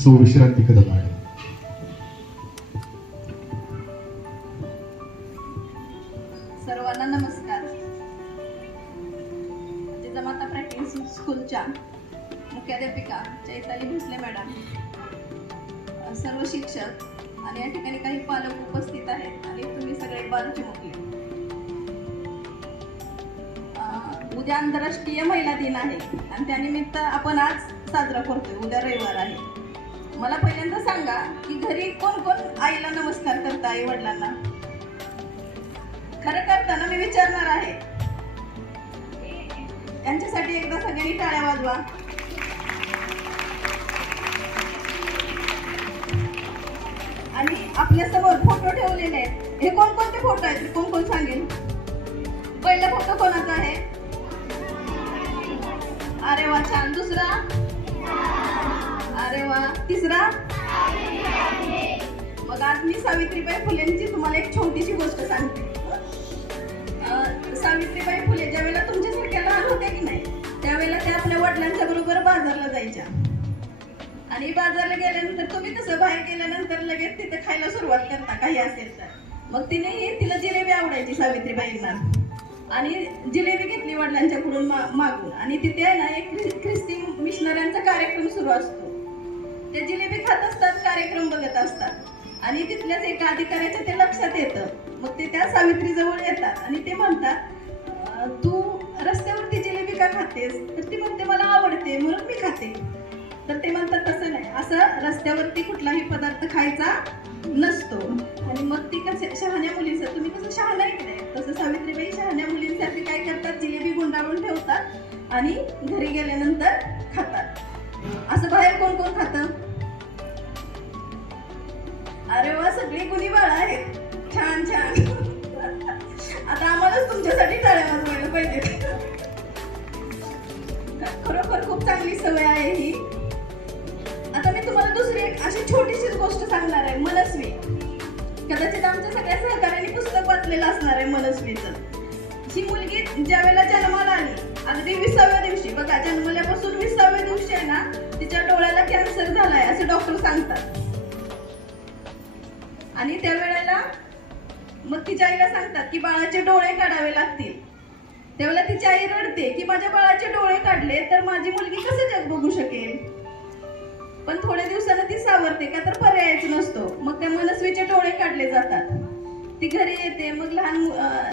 So विश्रांती Kadam madam. सर्वांना नमस्कार. जिजामाता प्रायव्हेट स्कूलच्या मुख्याध्यापिका चैताली भोसले मॅडम, सर्व शिक्षक आणि या ठिकाणी काही पालक उपस्थित आहेत आणि तुम्ही सगळे बालचिमुकले. उद्या आंतरराष्ट्रीय महिला दिन आहे आणि त्यानिमित्त आपण आज साजरा करतोय. उद्या रविवार आहे. मला पहिल्यांदा सांगा की घरी कोण कोण आईला नमस्कार करता, आई वडिलांना? खरं करताना मी विचारणार आहे. त्यांच्यासाठी एकदा सगळ्यांनी टाळ्या वाजवा. आणि आपल्या समोर फोटो ठेवलेले आहेत. हे कोणकोणते फोटो आहेत? कोण कोण सांगेल? पहिला फोटो कोणाचा आहे? अरे वा, छान. दुसरा? अरे वा. तिसरा? मग आज मी सावित्रीबाई फुलेंची तुम्हाला एक छोटीशी गोष्ट सांगते. सावित्रीबाई फुले ज्यावेळेला तुमच्यासारख्या लहान होत्या की नाही, त्यावेळेला त्या आपल्या वडिलांच्या बरोबर बाजारला जायच्या. आणि बाजारला गेल्यानंतर तुम्ही कसं बाहेर गेल्यानंतर लगेच तिथे खायला सुरुवात करता काही असेल तर. मग तिला जिलेबी आवडायची सावित्रीबाईंना आणि जिलेबी घेतली वडिलांच्याकडून मागून. आणि तिथे आहे ना एक ख्रिस्ती मिशनऱ्यांचा कार्यक्रम सुरू असतो. ते जिलेबी खात असतात, कार्यक्रम बघत असतात आणि तिथल्याच एका अधिकाऱ्याच्या ते लक्षात येतं. मग ते त्या सावित्रीजवळ येतात आणि ते म्हणतात, तू रस्त्यावरती जिलेबी का खातेस? तर ती म्हणते, मला आवडते म्हणून मी खाते. तर ते म्हणतात, तसं नाही, असं रस्त्यावरती कुठलाही पदार्थ खायचा नसतो. आणि मग ती कसं शहाण्या मुलीचं, तुम्ही कसं शहाणा ऐकलंय तसं सावित्रीबाई शहाण्या मुलींसाठी काय करतात, जिलेबी गुंडाळून ठेवतात आणि घरी गेल्यानंतर खातात. असं बाहेर कोण कोण खातं? अरे वा, सगळी गुणी बाळा आहेत. छान छान. आता आम्हालाच तुमच्यासाठी टाळ्या वाजवायला पाहिजे. खरोखर खूप चांगली सवय आहे ही. आता मी तुम्हाला दुसरी एक अशी छोटीशीच गोष्ट सांगणार आहे. मनस्वी. कदाचित आमच्या सगळ्या सहकार्याने पुस्तक वाचलेलं असणार आहे मनस्वीचं. ही मुलगी ज्या वेळेला जन्माला आली, अगदी 20व्या दिवशी, बघा जन्मल्यापासून 20व्या दिवशी आहे ना, तिच्या डोळ्याला कॅन्सर झालाय असे डॉक्टर सांगतात. आणि त्यावेळेला मग तिच्या आईला सांगतात की बाळाचे डोळे काढावे लागतील. त्यावेळेला तिची आई रडते की माझ्या बाळाचे डोळे काढले तर माझी मुलगी कसं जग बघू शकेल. पण थोड्या दिवसानं ती सावरते का तर पर्यायच नसतो. मग त्या मनस्वीचे डोळे काढले जातात. ती घरी येते. मग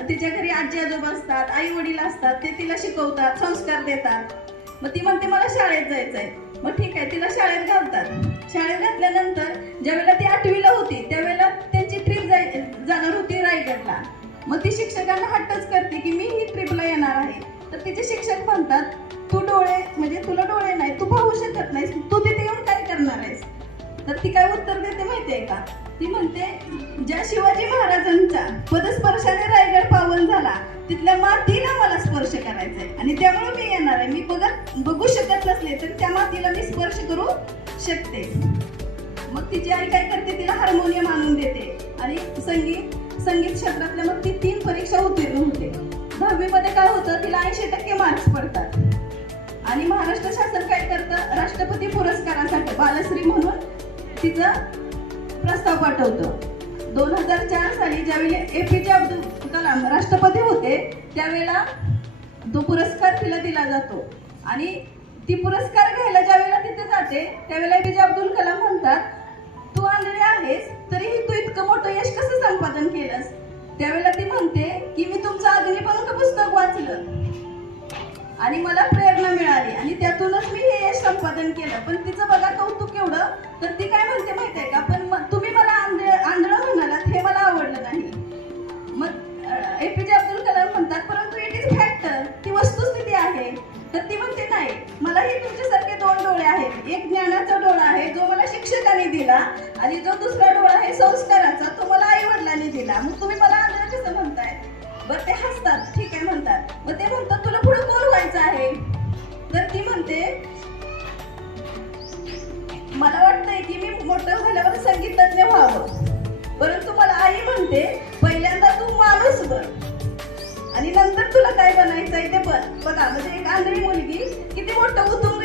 तिच्या घरी आजी आजोबा असतात, आई वडील असतात. ते तिला शिकवतात, संस्कार देतात. मग ती म्हणते मला शाळेत जायचंय. मग ठीक आहे, तिला शाळेत घालतात. शाळेत घातल्यानंतर ज्यावेळेला ती 8वीला होती त्यावेळेला त्यांची ट्रिप जाणार होती रायगडला. मग ती शिक्षकांना हट्टच करते की मी ही ट्रिपला येणार आहे. तर तिचे शिक्षक म्हणतात, तू डोळे म्हणजे तुला डोळे नाही, तू पाहू शकत नाहीस, तू तिथे येऊन काय करणार आहेस? तर ती काय उत्तर देते माहितीये का? ती म्हणते, ज्या शिवाजी महाराजांच्या पदस्पर्शाने रायगड पावन झाला तिथल्या मातीला मला स्पर्श करायचा आहे आणि त्यामुळे मी येणार आहे. मी बघू शकत नसले तर त्या मातीला मी स्पर्श करू शकते. मग तिची आई काय करते, तिला हार्मोनियम आणून देते आणि संगीत क्षेत्रातल्या मग ती 3 परीक्षा उत्तीर्ण होते. 10वी मध्ये काय होतं, तिला 80% मार्क्स पडतात. आणि महाराष्ट्र शासन काय करतं, राष्ट्रपती पुरस्कारासाठी बालश्री म्हणून तिचा प्रस्ताव पाठवतं. 2004 साली ज्यावेळी APJ अब्दुल कलाम राष्ट्रपती होते त्यावेळेला तो पुरस्कार तिला दिला जातो. आणि ती पुरस्कार घ्यायला ज्यावेळेला तिथे जाते त्यावेळेला APJ अब्दुल कलाम म्हणतात, तू आंधळी आहेस तरीही तू इतकं मोठं यश कसं संपादन केलंस? त्यावेळेला ती म्हणते की मी तुमचं अग्निपंख पुस्तक वाचलं आणि मला प्रेरणा मिळाली आणि त्यातूनच मी हे यश संपादन केलं. पण तिचं बघा कौतुक केवढं. तर ती काय म्हणते माहितीये का, पण तुम्ही मला आंधळं म्हणालात हे मला आवडलं नाही. मग APJ अब्दुल कलाम म्हणतात, परंतु इट इज फॅक्ट, ती वस्तुस्थिती आहे. तर ती म्हणते, नाही, मलाही तुमच्यासारखे 2 डोळे आहेत. एक ज्ञानाचा डोळा आहे जो मला शिक्षकांनी दिला आणि जो दुसरा डोळा आहे संस्काराचा, तो मला आई वडिलांनी दिला. मग तुम्ही मला आंधळं कसं म्हणताय? बरं ते हसतात, ठीक आहे म्हणतात. मग ते म्हणतात, तुला पुढे कोण व्हायचं आहे? तर ती म्हणते, मला वाटतंय की मी मोठं झाल्यावर संगीतज्ञ व्हावं. परंतु मला आई म्हणते, पहिल्यांदा तू माणूस बन आणि नंतर तुला काय बनायचंय ते बन. बघा, म्हणजे एक आंधळी मुलगी किती मोठं उतुंग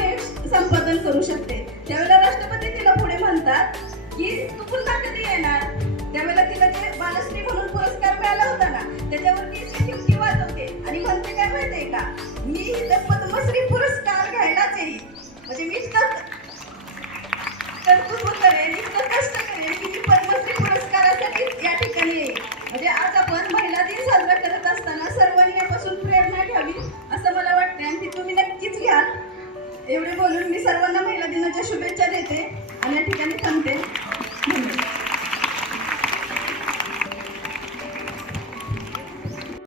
संपादन करू शकते. त्यावेळेला राष्ट्रपती तिला पुढे की तू पुन्हा कधी येणार. त्यावेळेला तिला जे बालश्री म्हणून पुरस्कार मिळाला होता ना, त्याच्यावरती ठिपकी वाजवते आणि म्हणते काय माहितीये का, मी इथं पद्मश्री पुरस्कार घ्यायलाच येईल. म्हणजे मी इतकं कर्तृत्व करेन, इतकं कष्ट करेन की मी पद्मश्री पुरस्कारासाठी या ठिकाणी येईल. म्हणजे आज आपण महिला दिन साजरा करत असताना सर्वांनी यापासून प्रेरणा घ्यावी असं मला वाटते आणि ती तुम्ही नक्कीच घ्याल. एवढे बोलून मी सर्वांना महिला दिनाच्या शुभेच्छा देते आणि या ठिकाणी थांबते. धन्यवाद.